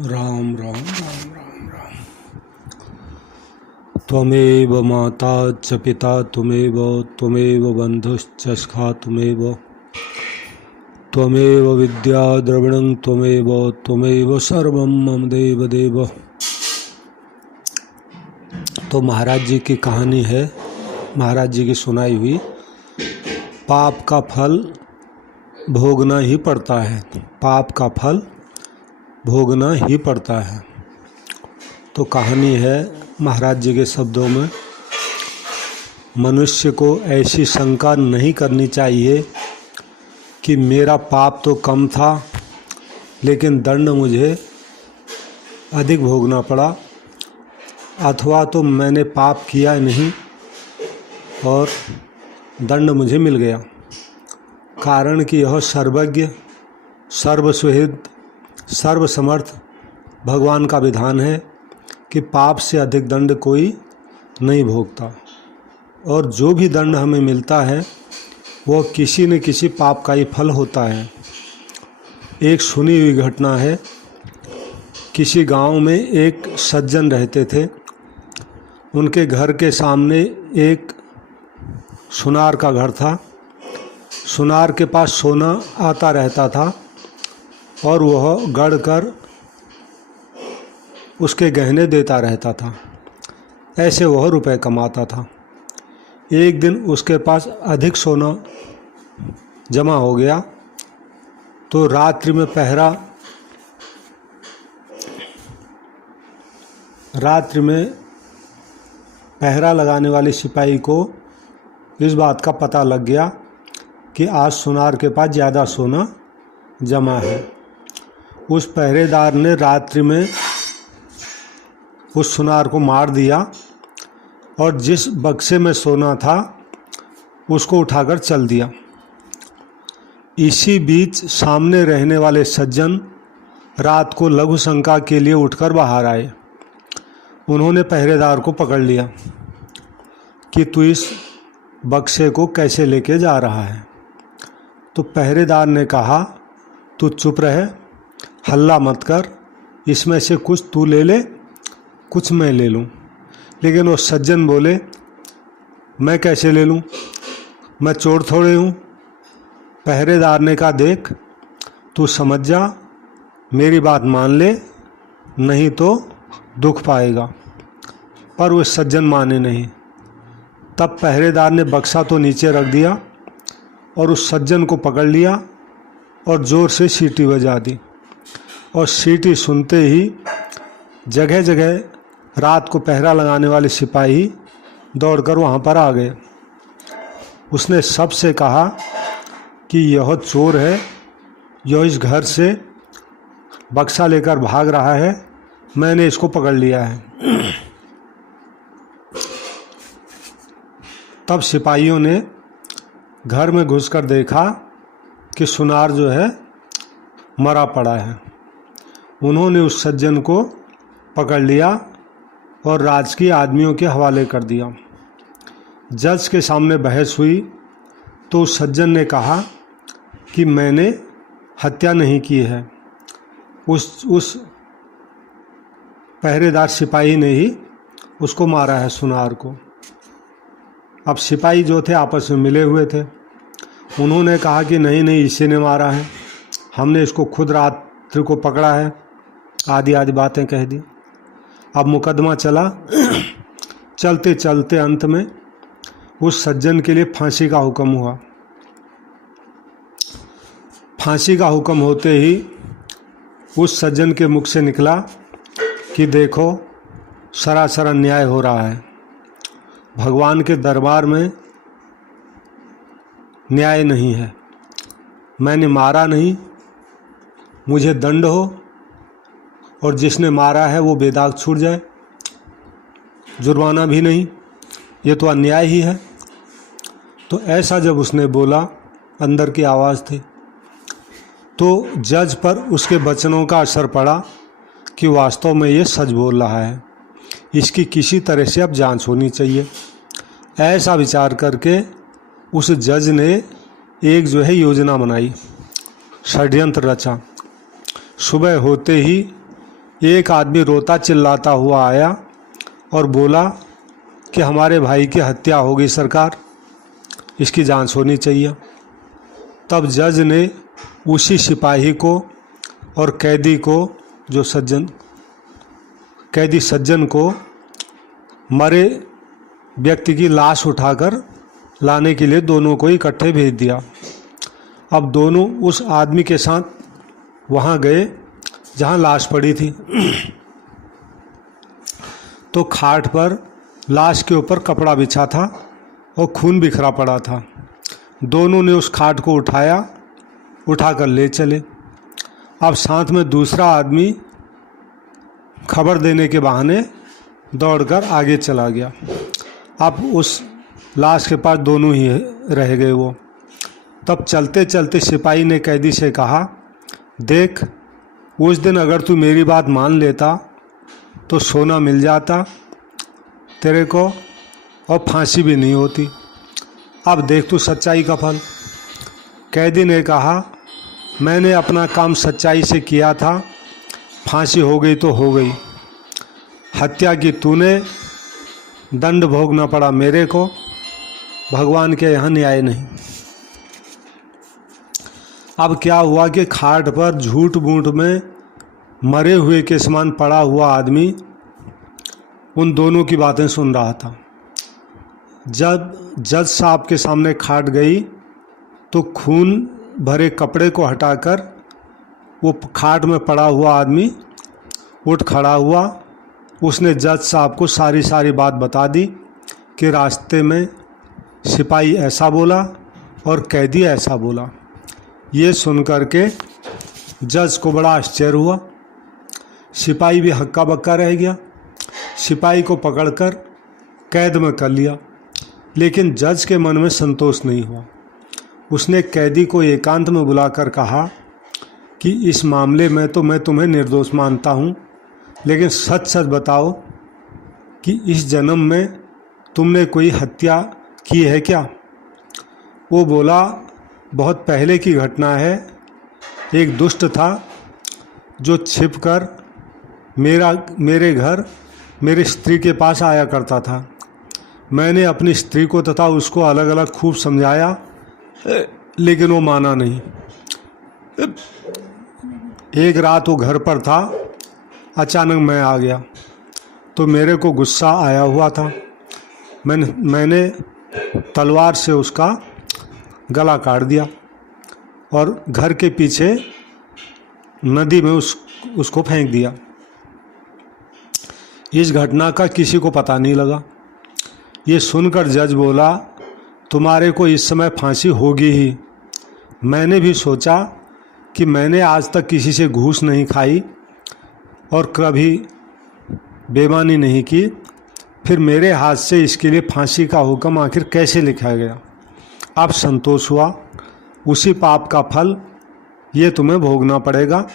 राम राम राम राम राम। त्वमेव माता च पिता त्वमेव त्वमेव बन्धुश्च सखा त्वमेव त्वमेव विद्या द्रविणं त्वमेव त्वमेव सर्वं मम देव देव। तो महाराज जी की कहानी है, महाराज जी की सुनाई हुई। पाप का फल भोगना ही पड़ता है, पाप का फल भोगना ही पड़ता है। तो कहानी है महाराज जी के शब्दों में, मनुष्य को ऐसी शंका नहीं करनी चाहिए कि मेरा पाप तो कम था लेकिन दंड मुझे अधिक भोगना पड़ा, अथवा तो मैंने पाप किया नहीं और दंड मुझे मिल गया। कारण कि यह सर्वज्ञ, सर्वसुहृद, सर्वसमर्थ भगवान का विधान है कि पाप से अधिक दंड कोई नहीं भोगता, और जो भी दंड हमें मिलता है वह किसी न किसी पाप का ही फल होता है। एक सुनी हुई घटना है, किसी गांव में एक सज्जन रहते थे। उनके घर के सामने एक सुनार का घर था। सुनार के पास सोना आता रहता था और वह गढ़ कर उसके गहने देता रहता था। ऐसे वह रुपए कमाता था। एक दिन उसके पास अधिक सोना जमा हो गया तो रात्रि में पहरा लगाने वाले सिपाही को इस बात का पता लग गया कि आज सुनार के पास ज़्यादा सोना जमा है। उस पहरेदार ने रात्रि में उस सुनार को मार दिया और जिस बक्से में सोना था उसको उठाकर चल दिया। इसी बीच सामने रहने वाले सज्जन रात को लघु शंका के लिए उठकर बाहर आए। उन्होंने पहरेदार को पकड़ लिया कि तू इस बक्से को कैसे लेके जा रहा है। तो पहरेदार ने कहा, तू चुप रहे, हल्ला मत कर, इसमें से कुछ तू ले ले, कुछ मैं ले लूँ। लेकिन वो सज्जन बोले, मैं कैसे ले लूँ, मैं चोर थोड़े हूँ। पहरेदार ने कहा, देख तू समझ जा, मेरी बात मान ले, नहीं तो दुख पाएगा। पर वो सज्जन माने नहीं। तब पहरेदार ने बक्सा तो नीचे रख दिया और उस सज्जन को पकड़ लिया और ज़ोर से सीटी बजा दी। और सीटी सुनते ही जगह जगह रात को पहरा लगाने वाले सिपाही दौड़कर वहाँ पर आ गए। उसने सबसे कहा कि यह चोर है, यह इस घर से बक्सा लेकर भाग रहा है, मैंने इसको पकड़ लिया है। तब सिपाहियों ने घर में घुसकर देखा कि सुनार जो है मरा पड़ा है। उन्होंने उस सज्जन को पकड़ लिया और राजकीय आदमियों के हवाले कर दिया। जज के सामने बहस हुई तो उस सज्जन ने कहा कि मैंने हत्या नहीं की है, उस पहरेदार सिपाही ने ही उसको मारा है, सुनार को। अब सिपाही जो थे आपस में मिले हुए थे। उन्होंने कहा कि नहीं नहीं, इसी ने मारा है, हमने इसको खुद रात्रि को पकड़ा है, आदि आदि बातें कह दी। अब मुकदमा चला। चलते चलते अंत में उस सज्जन के लिए फांसी का हुक्म हुआ। फांसी का हुक्म होते ही उस सज्जन के मुख से निकला कि देखो, सरासर अन्याय हो रहा है, भगवान के दरबार में न्याय नहीं है। मैंने मारा नहीं, मुझे दंड हो और जिसने मारा है वो बेदाग छूट जाए, जुर्माना भी नहीं, ये तो अन्याय ही है। तो ऐसा जब उसने बोला, अंदर की आवाज़ थी, तो जज पर उसके वचनों का असर पड़ा कि वास्तव में ये सच बोल रहा है, इसकी किसी तरह से अब जांच होनी चाहिए। ऐसा विचार करके उस जज ने एक जो है योजना बनाई, षड्यंत्र रचा। सुबह होते ही एक आदमी रोता चिल्लाता हुआ आया और बोला कि हमारे भाई की हत्या हो गई सरकार, इसकी जांच होनी चाहिए। तब जज ने उसी सिपाही को और कैदी सज्जन को मरे व्यक्ति की लाश उठाकर लाने के लिए दोनों को इकट्ठे भेज दिया। अब दोनों उस आदमी के साथ वहाँ गए जहाँ लाश पड़ी थी। तो खाट पर लाश के ऊपर कपड़ा बिछा था और खून बिखरा पड़ा था। दोनों ने उस खाट को उठाकर ले चले। अब साथ में दूसरा आदमी खबर देने के बहाने दौड़कर आगे चला गया। अब उस लाश के पास दोनों ही रह गए वो। तब चलते चलते सिपाही ने कैदी से कहा, देख, उस दिन अगर तू मेरी बात मान लेता तो सोना मिल जाता तेरे को और फांसी भी नहीं होती। अब देख तू सच्चाई का फल। कैदी ने कहा, मैंने अपना काम सच्चाई से किया था, फांसी हो गई तो हो गई। हत्या की तूने, दंड भोगना पड़ा मेरे को। भगवान के यहाँ न्याय नहीं। अब क्या हुआ कि खाट पर झूठ मूठ में मरे हुए के समान पड़ा हुआ आदमी उन दोनों की बातें सुन रहा था। जब जज साहब के सामने खाट गई तो खून भरे कपड़े को हटाकर वो खाट में पड़ा हुआ आदमी उठ खड़ा हुआ। उसने जज साहब को सारी बात बता दी कि रास्ते में सिपाही ऐसा बोला और कैदी ऐसा बोला। ये सुनकर के जज को बड़ा आश्चर्य हुआ। सिपाही भी हक्का बक्का रह गया। सिपाही को पकड़कर कैद में कर लिया, लेकिन जज के मन में संतोष नहीं हुआ। उसने कैदी को एकांत में बुलाकर कहा कि इस मामले में तो मैं तुम्हें निर्दोष मानता हूँ, लेकिन सच सच बताओ कि इस जन्म में तुमने कोई हत्या की है क्या? वो बोला, बहुत पहले की घटना है। एक दुष्ट था जो छिपकर मेरे घर मेरी स्त्री के पास आया करता था। मैंने अपनी स्त्री को तथा उसको अलग अलग खूब समझाया, लेकिन वो माना नहीं। एक रात वो घर पर था, अचानक मैं आ गया तो मेरे को गुस्सा आया हुआ था। मैंने तलवार से उसका गला काट दिया और घर के पीछे नदी में उसको फेंक दिया। इस घटना का किसी को पता नहीं लगा। ये सुनकर जज बोला, तुम्हारे को इस समय फांसी होगी ही। मैंने भी सोचा कि मैंने आज तक किसी से घूस नहीं खाई और कभी बेईमानी नहीं की, फिर मेरे हाथ से इसके लिए फांसी का हुक्म आखिर कैसे लिखा गया? अब संतोष हुआ। उसी पाप का फल ये तुम्हें भोगना पड़ेगा,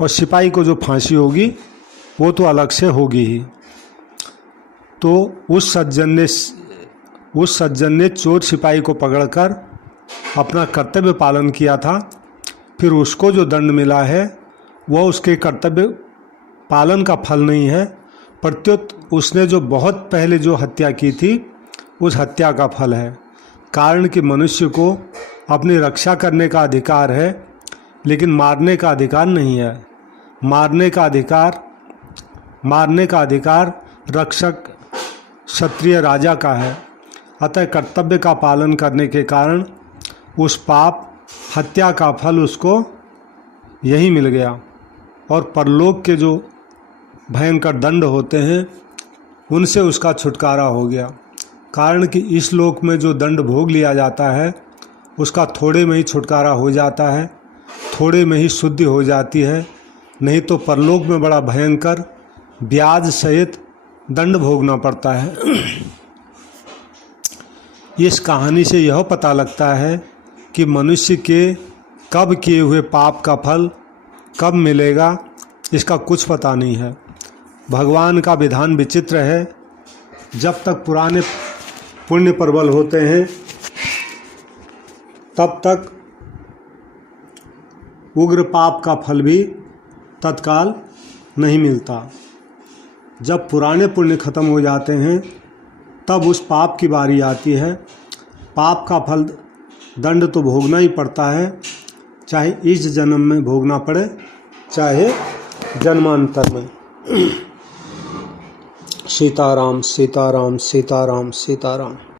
और सिपाही को जो फांसी होगी वो तो अलग से होगी ही। तो उस सज्जन ने चोर सिपाही को पकड़कर अपना कर्तव्य पालन किया था। फिर उसको जो दंड मिला है वह उसके कर्तव्य पालन का फल नहीं है, प्रत्युत उसने जो बहुत पहले जो हत्या की थी उस हत्या का फल है। कारण कि मनुष्य को अपनी रक्षा करने का अधिकार है, लेकिन मारने का अधिकार नहीं है। मारने का अधिकार रक्षक क्षत्रिय राजा का है। अतः कर्तव्य का पालन करने के कारण उस पाप हत्या का फल उसको यही मिल गया, और परलोक के जो भयंकर दंड होते हैं उनसे उसका छुटकारा हो गया। कारण कि इस लोक में जो दंड भोग लिया जाता है उसका थोड़े में ही छुटकारा हो जाता है, थोड़े में ही शुद्धि हो जाती है। नहीं तो परलोक में बड़ा भयंकर ब्याज सहित दंड भोगना पड़ता है। इस कहानी से यह पता लगता है कि मनुष्य के कब किए हुए पाप का फल कब मिलेगा इसका कुछ पता नहीं है। भगवान का विधान विचित्र है। जब तक पुराने पुण्य प्रबल होते हैं तब तक उग्र पाप का फल भी तत्काल नहीं मिलता। जब पुराने पुण्य खत्म हो जाते हैं तब उस पाप की बारी आती है। पाप का फल दंड तो भोगना ही पड़ता है, चाहे इस जन्म में भोगना पड़े चाहे जन्मांतर में। सीताराम सीताराम सीताराम सीताराम।